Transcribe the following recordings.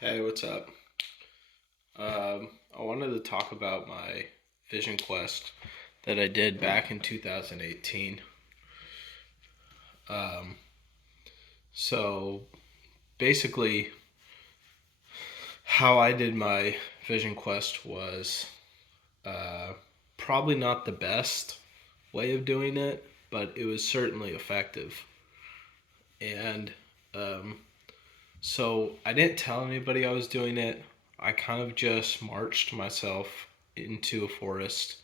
Hey, what's up? I wanted to talk about my vision quest that I did back in 2018. Um, so basically, how I did my vision quest was uh, probably not the best way of doing it, but it was certainly effective. And um, so I didn't tell anybody I was doing it. I kind of just marched myself into a forest,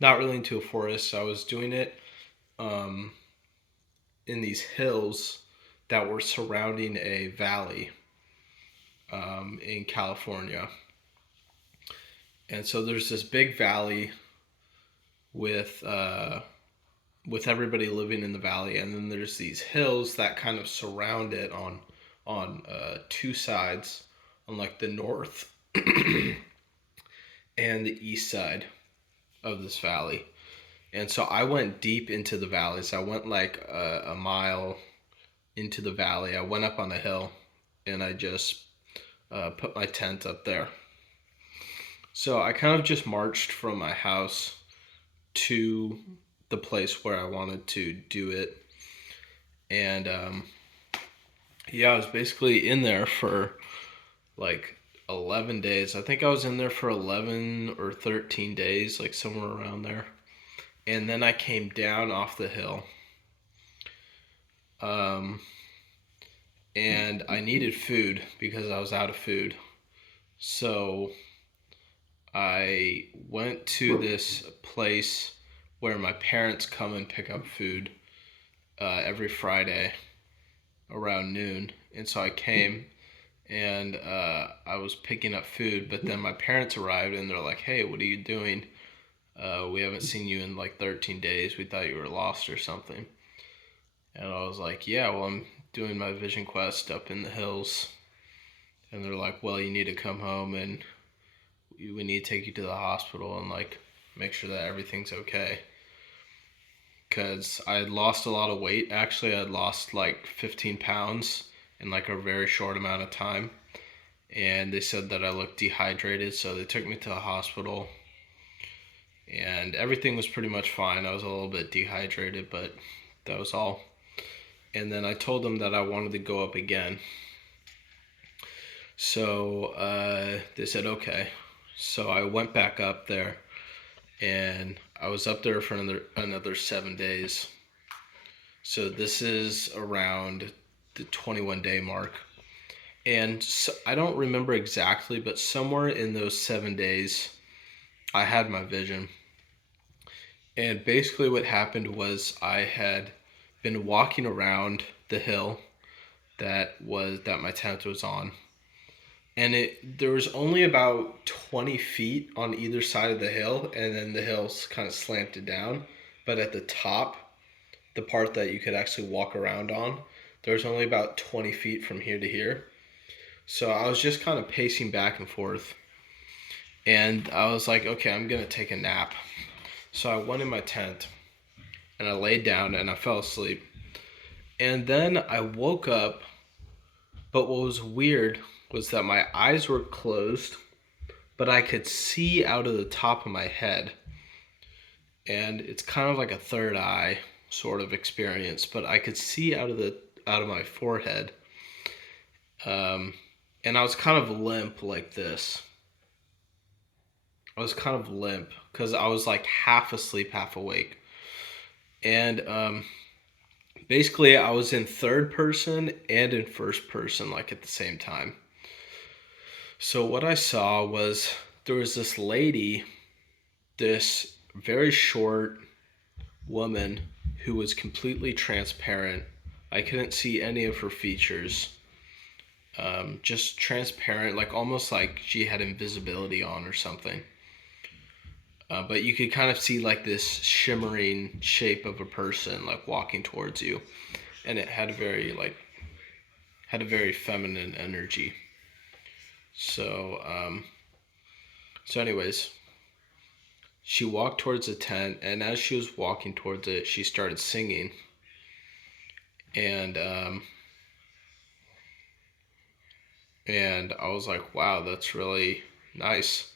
not really into a forest. I was doing it um, in these hills that were surrounding a valley in California. And so there's this big valley with with everybody living in the valley, and then there's these hills that kind of surround it on two sides, on like the north and the east side of this valley. And so I went deep into the valleys. I went like a mile into the valley. I went up on a hill and I just put my tent up there. So I kind of just marched from my house to the place where I wanted to do it. And yeah, I was basically in there for like 11 days. I think I was in there for 11 or 13 days, like somewhere around there. And then I came down off the hill. Um, and I needed food because I was out of food. So I went to this place where my parents come and pick up food every Friday around noon. And so I came and I was picking up food, but then my parents arrived and they're like, "Hey, what are you doing? We haven't seen you in like 13 days. We thought you were lost or something." And I was like, "Yeah, well, I'm doing my vision quest up in the hills." And they're like, "Well, you need to come home and we need to take you to the hospital and like make sure that everything's okay." Because I had lost a lot of weight. Actually, I had lost like 15 pounds in like a very short amount of time. And they said that I looked dehydrated, so they took me to the hospital. And everything was pretty much fine. I was a little bit dehydrated, but that was all. And then I told them that I wanted to go up again. So they said, okay. So I went back up there and I was up there for another 7 days. So this is around the 21-day mark. And so, I don't remember exactly, but somewhere in those 7 days, I had my vision. And basically, what happened was I had been walking around the hill that my tent was on, and there was only about 20 feet on either side of the hill, and then the hills kind of slanted down. But at the top, the part that you could actually walk around on, there was only about 20 feet from here to here. So I was just kind of pacing back and forth, and I was like, okay, I'm gonna take a nap. So I went in my tent and I laid down and I fell asleep. And then I woke up, but what was weird was that my eyes were closed, but I could see out of the top of my head. And it's kind of like a third eye sort of experience, but I could see out of my forehead. Um, and I was kind of limp like this. I was kind of limp because I was like half asleep, half awake. And basically, I was in third person and in first person, like at the same time. So, what I saw was there was this lady, this very short woman who was completely transparent. I couldn't see any of her features. Just transparent, like almost like she had invisibility on or something. But you could kind of see like this shimmering shape of a person like walking towards you, and it had a very feminine energy. So anyways, she walked towards the tent, and as she was walking towards it, she started singing. And and I was like, wow, that's really nice.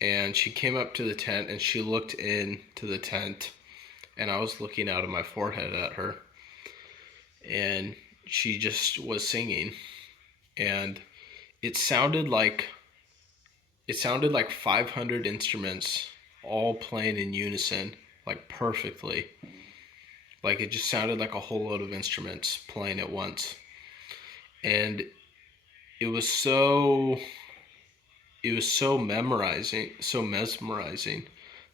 And she came up to the tent and she looked into the tent, and I was looking out of my forehead at her, and she just was singing, and it sounded like 500 instruments all playing in unison, like perfectly. Like it just sounded like a whole load of instruments playing at once. And it was so mesmerizing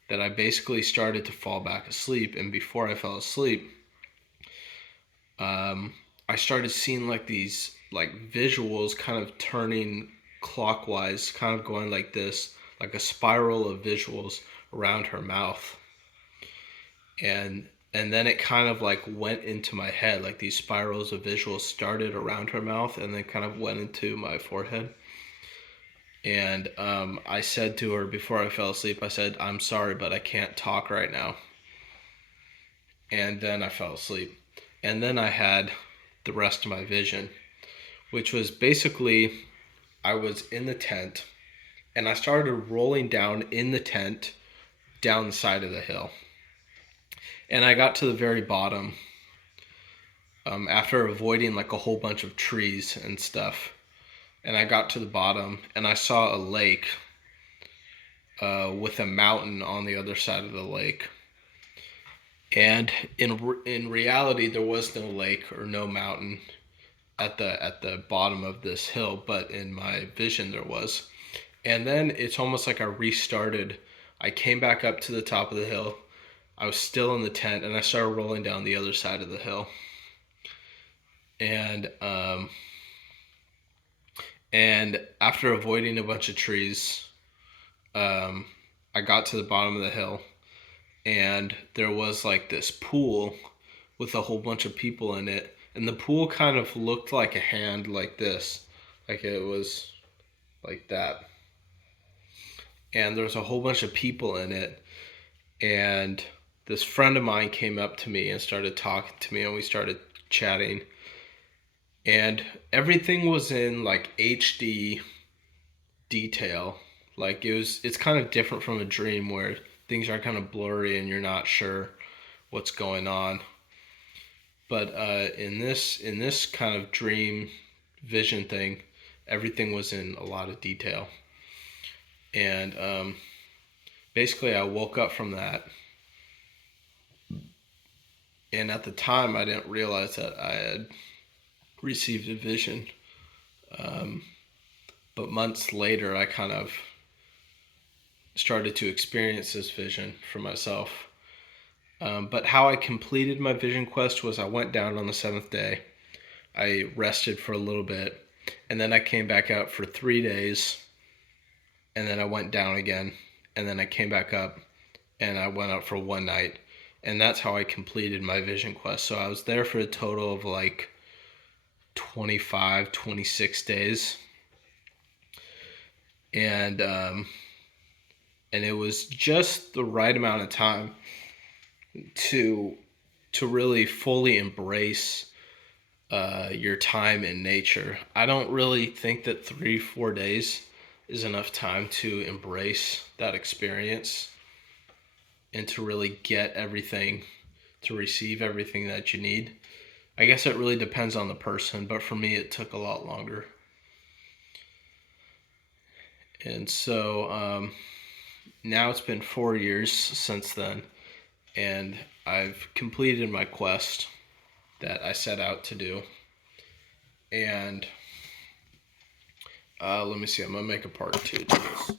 that I basically started to fall back asleep. And before I fell asleep, I started seeing like these like visuals kind of turning clockwise, kind of going like this, like a spiral of visuals around her mouth. And then it kind of like went into my head, like these spirals of visuals started around her mouth and then kind of went into my forehead. And I said to her before I fell asleep, I said, "I'm sorry, but I can't talk right now." And then I fell asleep. And then I had the rest of my vision, which was basically I was in the tent and I started rolling down in the tent down the side of the hill. And I got to the very bottom after avoiding like a whole bunch of trees and stuff. And I got to the bottom and I saw a lake with a mountain on the other side of the lake. And in reality, there was no lake or no mountain at the bottom of this hill, but in my vision there was. And then it's almost like I restarted. I came back up to the top of the hill. I was still in the tent, and I started rolling down the other side of the hill. And after avoiding a bunch of trees, I got to the bottom of the hill, and there was like this pool with a whole bunch of people in it, and the pool kind of looked like a hand, like this, like it was like that. And there was a whole bunch of people in it, and this friend of mine came up to me and started talking to me, and we started chatting, and everything was in like HD detail. Like it's kind of different from a dream where things are kind of blurry and you're not sure what's going on. But in this kind of dream vision thing, everything was in a lot of detail. And basically, I woke up from that, and at the time, I didn't realize that I had received a vision. But months later, I kind of started to experience this vision for myself. But how I completed my vision quest was I went down on the 7th day. I rested for a little bit, and then I came back out for 3 days, and then I went down again, and then I came back up, and I went out for one night, and that's how I completed my vision quest. So I was there for a total of like 25, 26 days, and it was just the right amount of time to really fully embrace your time in nature. I don't really think that 3-4 days is enough time to embrace that experience and to really get everything, to receive everything that you need. I guess it really depends on the person, but for me it took a lot longer. And so now it's been 4 years since then, and I've completed my quest that I set out to do. And let me see, I'm gonna make a part 2 to this.